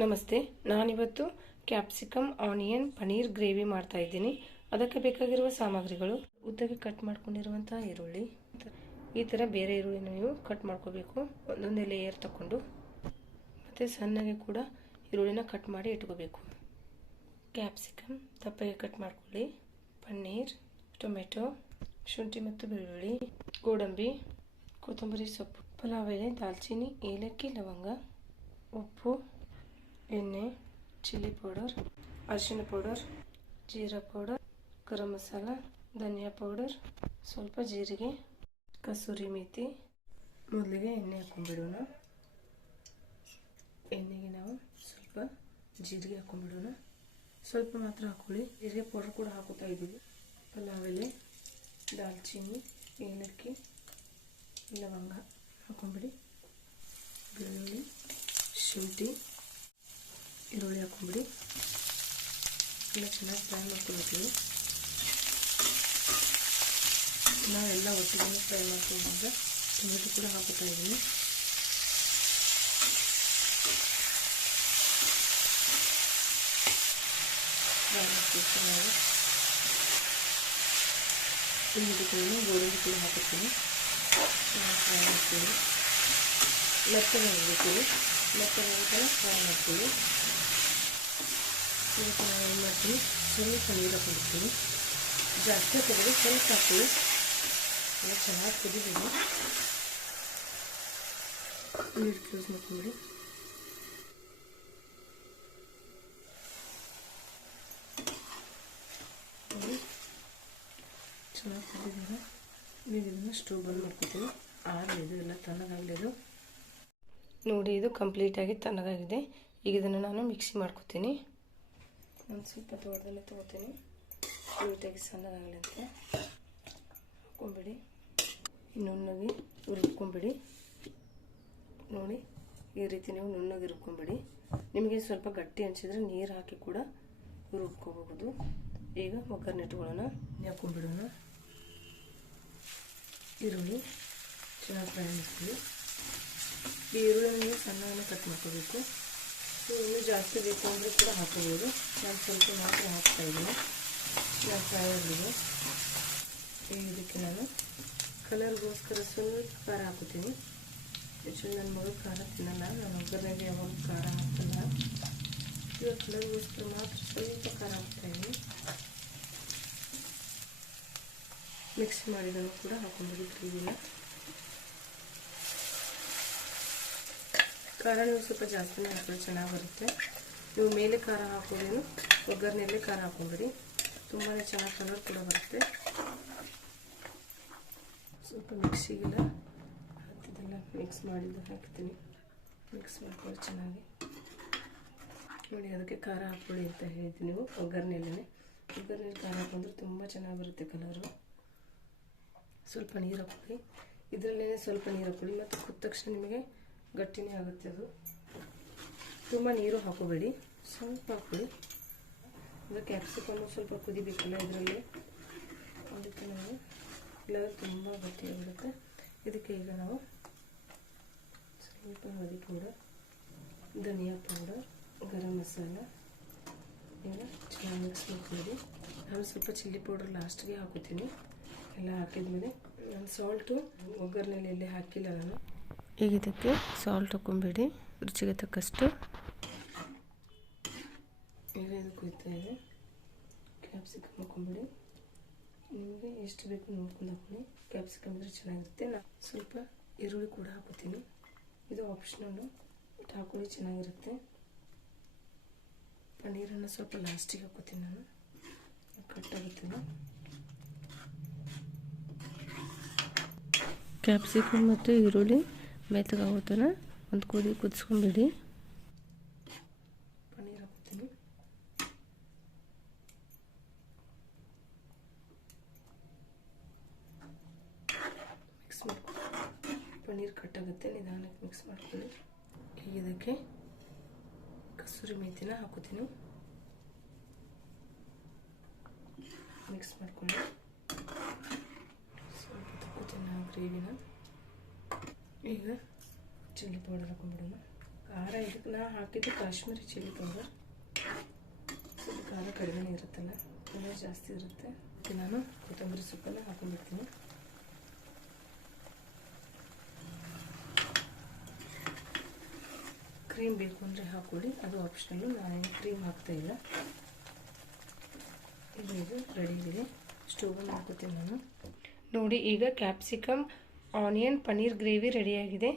ನಮಸ್ತೆ, ನಾನಿವತ್ತು capsicum onion paneer gravy ಮಾಡ್ತಾ ಇದ್ದೀನಿ. ಅದಕ್ಕೆ ಬೇಕಾಗಿರುವ ಸಾಮಗ್ರಿಗಳು: ಉದ್ದಗೆ ಕಟ್ ಮಾಡ್ಕೊಂಡಿರುವಂತಹ ಈರುಳ್ಳಿ, ಈ ಥರ ಬೇರೆ ಈರುಳ್ಳಿನ ನೀವು ಕಟ್ ಮಾಡ್ಕೋಬೇಕು. ಒಂದೊಂದೇ ಲೇಯರ್ ತಗೊಂಡು ಮತ್ತು ಸಣ್ಣಗೆ ಕೂಡ ಈರುಳ್ಳಿನ ಕಟ್ ಮಾಡಿ ಇಟ್ಕೋಬೇಕು. ಕ್ಯಾಪ್ಸಿಕಮ್ ದಪ್ಪಗೆ ಕಟ್ ಮಾಡ್ಕೊಳ್ಳಿ. ಪನ್ನೀರ್, ಟೊಮೆಟೊ, ಶುಂಠಿ ಮತ್ತು ಬೆಳ್ಳುಳ್ಳಿ, ಗೋಡಂಬಿ, ಕೊತ್ತಂಬರಿ ಸೊಪ್ಪು, ಪಲಾವ್ ಎಲೆ, ದಾಲ್ಚಿನ್ನಿ, ಏಲಕ್ಕಿ, ಲವಂಗ, ಉಪ್ಪು, ಎಣ್ಣೆ, ಚಿಲ್ಲಿ ಪೌಡರ್, ಅರಿಶಿನ ಪೌಡರ್, ಜೀರಾ ಪೌಡರ್, ಗರಂ ಮಸಾಲ, ಧನಿಯಾ ಪೌಡರ್, ಸ್ವಲ್ಪ ಜೀರಿಗೆ, ಕಸೂರಿ ಮೇಥಿ. ಮೊದಲಿಗೆ ಎಣ್ಣೆ ಹಾಕೊಂಡ್ಬಿಡೋಣ. ಎಣ್ಣೆಗೆ ನಾವು ಸ್ವಲ್ಪ ಜೀರಿಗೆ ಹಾಕೊಂಡ್ಬಿಡೋಣ. ಸ್ವಲ್ಪ ಮಾತ್ರ ಹಾಕೊಳ್ಳಿ. ಜೀರಿಗೆ ಪೌಡರ್ ಕೂಡ ಹಾಕೋತಾ ಇದ್ದೀವಿ. ಪಲಾವ್ ಎಲೆ, ದಾಲ್ಚಿನ್ನಿ, ಏಲಕ್ಕಿ, ಲವಂಗ ಹಾಕೊಂಡ್ಬಿಡಿ. ಬೆಳ್ಳುಳ್ಳಿ, ಶುಂಠಿ, ಈರುಳ್ಳಿ ಹಾಕೊಂಡ್ಬಿಡಿ. ಎಲ್ಲ ಚೆನ್ನಾಗಿ ಫ್ರೈ ಮಾಡ್ಕೊಳ್ತೀವಿ. ನಾವೆಲ್ಲ ಒಟ್ಟಿಗೆ ಫ್ರೈ ಮಾಡ್ಕೊಂಡಾಗ ಟೊಮೆಟೊ ಕೂಡ ಹಾಕೋತಾ ಇದ್ದೀನಿ. ಫ್ರೈ ಮಾಡ್ತೀವಿ ಚೆನ್ನಾಗಿ. ಹಿಂದಿಕೊಂಡು ಗೋಡಂಬಿ ಕೂಡ ಹಾಕುತ್ತೀನಿ. ಫ್ರೈ ಮಾಡ್ತೀವಿ. ಮೆತ್ತಗೆ ಹೋಗ್ತೀವಿ. ಮೆತ್ತಗೆ ಫ್ರೈ ಮಾಡ್ತೀವಿ. ಇದಕ್ಕೆ ನಾವು ಏನು ಮಾಡ್ತೀವಿ, ಸ್ವಲ್ಪ ನೀರು ಹಾಕೊಂಡಿರ್ತೀವಿ. ಜಾಸ್ತಿ ಹಾಕೋದು ಸ್ವಲ್ಪ ಹಾಕ್ತೀವಿ. ಎಲ್ಲ ಚೆನ್ನಾಗಿ ಕುದಿಬೇಕು. ನೀರು ಕ್ಲೋಸ್ ಮಾಡ್ಕೊಂಬಿಡಿ. ಚೆನ್ನಾಗಿ ಕುದಿದಾಗ ಈಗ ಇದನ್ನು ಸ್ಟವ್ ಬಂದ್ ಮಾಡ್ಕೊತೀವಿ. ಆಗಲಿದು ಎಲ್ಲ ತಣ್ಣಗಾಗಲಿದು ನೋಡಿ. ಇದು ಕಂಪ್ಲೀಟಾಗಿ ತಣ್ಣಗಾಗಿದೆ. ಈಗ ಇದನ್ನು ನಾನು ಮಿಕ್ಸಿ ಮಾಡ್ಕೊತೀನಿ. ನಾನು ಸ್ವಲ್ಪ ದೊಡ್ಡದನ್ನೇ ತೊಗೋತೀನಿ, ನೀಟಾಗಿ ಸಣ್ಣದಾಗಲಿ ಅಂತ. ಹಾಕ್ಕೊಂಬಿಡಿ. ನುಣ್ಣಗೆ ರುಬ್ಕೊಂಬಿಡಿ. ನೋಡಿ, ಈ ರೀತಿ ನೀವು ನುಣ್ಣಗೆ ರುಬ್ಕೊಂಬಿಡಿ. ನಿಮಗೆ ಸ್ವಲ್ಪ ಗಟ್ಟಿ ಅನಿಸಿದ್ರೆ ನೀರು ಹಾಕಿ ಕೂಡ ರುಬ್ಕೋಬಹುದು. ಈಗ ಒಗ್ಗರಣೆ ಇಟ್ಕೊಳ್ಳೋಣ. ಹಾಕ್ಕೊಂಬಿಡೋಣ. ಈರುಳ್ಳಿ ಚೆನ್ನಾಗಿ ಫ್ರೈ ಮಾಡ್ತೀವಿ. ಈ ಈರುಳ್ಳಿನ ಸಣ್ಣಗೆ ಕಟ್ ಮಾಡ್ಕೋಬೇಕು. ಇನ್ನೂ ಜಾಸ್ತಿ ಬೇಕು ಅಂದರೆ ಕೂಡ ಹಾಕೋಬೋದು. ನಾನು ಸ್ವಲ್ಪ ಮಾತ್ರ ಹಾಕ್ತಾ ಇದ್ದೀನಿ. ನಾನು ಫ್ರೈ ಆಗಲಿದೆ. ಇದಕ್ಕೆ ನಾನು ಕಲರ್ಗೋಸ್ಕರ ಸ್ವಲ್ಪ ಖಾರ ಹಾಕೋತೀನಿ. ಆ್ಯಕ್ಚುಲಿ ನನ್ನ ಮಗಳು ಖಾರ ತಿನ್ನಲ್ಲ. ನಾನು ಒಗ್ಗರಣೆಗೆ ಯಾವಾಗ ಖಾರ ಹಾಕಲ್ಲ. ಇವಾಗ ಕಲರ್ಗೋಸ್ಕರ ಮಾತ್ರ ಸ್ವಲ್ಪ ಖಾರ ಹಾಕ್ತಾಯಿದ್ದೀನಿ. ಮಿಕ್ಸ್ ಮಾಡಿದನ್ನು ಕೂಡ ಹಾಕೊಂಡ್ಬಿಡಿ. ಗ್ರೇವಿನ ಖಾರ ನೀವು ಸ್ವಲ್ಪ ಜಾಸ್ತಿನೇ ಹಾಕೊಳ್ಳಿ, ಚೆನ್ನಾಗಿ ಬರುತ್ತೆ. ನೀವು ಮೇಲೆ ಖಾರ ಹಾಕೋದೇನು, ಒಗ್ಗರಣೆಯಲ್ಲೇ ಖಾರ ಹಾಕೊಂಡ್ಬಿಡಿ. ತುಂಬಾ ಚೆನ್ನಾಗಿ ಕಲರ್ ಕೂಡ ಬರುತ್ತೆ. ಸ್ವಲ್ಪ ಮಿಕ್ಸಿಗೆಲ್ಲ ಹತ್ತಿದೆಲ್ಲ ಮಿಕ್ಸ್ ಮಾಡಿದ್ದು ಹಾಕ್ತೀನಿ. ಮಿಕ್ಸ್ ಮಾಡ್ಕೊಳ್ಳಿ ಚೆನ್ನಾಗಿ. ನೋಡಿ, ಅದಕ್ಕೆ ಖಾರ ಹಾಕ್ಕೊಳ್ಳಿ ಅಂತ ಹೇಳಿದ್ವಿ ನೀವು. ಒಗ್ಗರಣೆಯಲ್ಲೇ ಖಾರ ಹಾಕೊಂಡ್ರೆ ತುಂಬ ಚೆನ್ನಾಗಿ ಬರುತ್ತೆ ಕಲರು. ಸ್ವಲ್ಪ ನೀರು ಹಾಕ್ಕೊಳ್ಳಿ. ಇದರಲ್ಲೇ ಸ್ವಲ್ಪ ನೀರು ಹಾಕ್ಕೊಳ್ಳಿ. ಮತ್ತು ಕುದ ತಕ್ಷಣ ನಿಮಗೆ ಗಟ್ಟಿನೇ ಆಗುತ್ತೆ ಅದು. ತುಂಬ ನೀರು ಹಾಕೋಬೇಡಿ, ಸ್ವಲ್ಪ ಹಾಕ್ಕೊಳ್ಳಿ. ಅದು ಕ್ಯಾಪ್ಸಿಕಮ್ಮು ಸ್ವಲ್ಪ ಕುದಿಬೇಕಲ್ಲ ಇದರಲ್ಲಿ, ಅದಕ್ಕೆ ನಾವು ಇಲ್ಲಾಂದರೆ ತುಂಬ ಗಟ್ಟಿಯಾಗಿಬಿಡುತ್ತೆ. ಇದಕ್ಕೆ ಈಗ ನಾವು ಸ್ವಲ್ಪ ಹಳದಿ ಪೌಡರ್, ಧನಿಯಾ ಪೌಡರ್, ಗರಂ ಮಸಾಲ ಎಲ್ಲ ಚೆನ್ನಾಗಿ ಮಿಕ್ಸ್ ಮಾಡ್ಕೊಳ್ಳಿ. ನಾನು ಸ್ವಲ್ಪ ಚಿಲ್ಲಿ ಪೌಡರ್ ಲಾಸ್ಟ್ಗೆ ಹಾಕೋತೀನಿ. ಎಲ್ಲ ಹಾಕಿದ್ಮೇಲೆ ನಾನು ಸಾಲ್ಟು ಒಗ್ಗರಣೆಯಲ್ಲಿ ಎಲ್ಲೇ ಹಾಕಿಲ್ಲ ನಾನು. ಈಗ ಇದಕ್ಕೆ ಸಾಲ್ಟ್ ಹಾಕೊಂಬಿಡಿ, ರುಚಿಗೆ ತಕ್ಕಷ್ಟು. ಈಗ ಇದು ಕುಯ್ತಾ ಇದೆ. ಕ್ಯಾಪ್ಸಿಕಮ್ ಹಾಕೊಂಬಿಡಿ. ನಿಮಗೆ ಎಷ್ಟು ಬೇಕು ನೋಡ್ಕೊಂಡು ಹಾಕೊಳ್ಳಿ. ಕ್ಯಾಪ್ಸಿಕಮ್ ಇದ್ರೆ ಚೆನ್ನಾಗಿರುತ್ತೆ. ನಾನು ಸ್ವಲ್ಪ ಈರುಳ್ಳಿ ಕೂಡ ಹಾಕೋತೀನಿ. ಇದು ಆಪ್ಷನಲ್ಲು, ಬಟ್ ಹಾಕೊಳ್ಳಿ, ಚೆನ್ನಾಗಿರುತ್ತೆ. ಪನ್ನೀರನ್ನು ಸ್ವಲ್ಪ ಲಾಸ್ಟಿಗೆ ಹಾಕೋತೀನಿ ನಾನು, ಕಟ್ಟಾಗುತ್ತಲ್ಲ. ಕ್ಯಾಪ್ಸಿಕಮ್ ಮತ್ತು ಈರುಳ್ಳಿ ಮೆತ್ತಗಾಗೋ ಥರ ಒಂದು ಕುದಿಸ್ಕೊಂಬಿಡಿ. ಪನ್ನೀರ್ ಹಾಕ್ತೀನಿ. ಮಿಕ್ಸ್ ಮಾಡ್ಕೊಳ್ಳಿ. ಪನ್ನೀರ್ ಕಟ್ಟಾಗುತ್ತೆ, ನಿಧಾನಕ್ಕೆ ಮಿಕ್ಸ್ ಮಾಡ್ಕೊಳ್ಳಿ. ಈಗ ಇದಕ್ಕೆ ಕಸೂರಿ ಮೇಥಿನ ಹಾಕೋತೀನಿ. ಮಿಕ್ಸ್ ಮಾಡ್ಕೊಳ್ಳಿ. ಸ್ವಲ್ಪ ತಗೋತೀನಿ ನಾವು ಗ್ರೇವಿನ. ಈಗ ಚಿಲ್ಲಿ ಪೌಡರ್ ಹಾಕೊಂಡ್ಬಿಡೋಣ. ಖಾರ ಇದಕ್ಕೆ ನಾ ಹಾಕಿದ್ದು ಕಾಶ್ಮೀರಿ ಚಿಲ್ಲಿ ಪೌಡರ್. ಇದು ಖಾರ ಕಡಿಮೆ ಇರುತ್ತಲ್ಲ, ಕಲರ್ ಜಾಸ್ತಿ ಇರುತ್ತೆ. ಅದಕ್ಕೆ ನಾನು ಕೊತ್ತಂಬರಿ ಸೊಪ್ಪನ್ನು ಹಾಕೊಂಡಿರ್ತೀನಿ. ಕ್ರೀಮ್ ಬೇಕು ಅಂದರೆ ಹಾಕೊಳ್ಳಿ, ಅದು ಆಪ್ಷನಲ್ಲು. ನಾನೇನು ಕ್ರೀಮ್ ಹಾಕ್ತಾ ಇಲ್ಲ. ಇದು ರೆಡಿ ಇದೆ. ಸ್ಟೋವನ್ನು ಹಾಕೋತೀನಿ ನಾನು. ನೋಡಿ, ಈಗ ಕ್ಯಾಪ್ಸಿಕಮ್ ಆನಿಯನ್ ಪನ್ನೀರ್ ಗ್ರೇವಿ ರೆಡಿಯಾಗಿದೆ.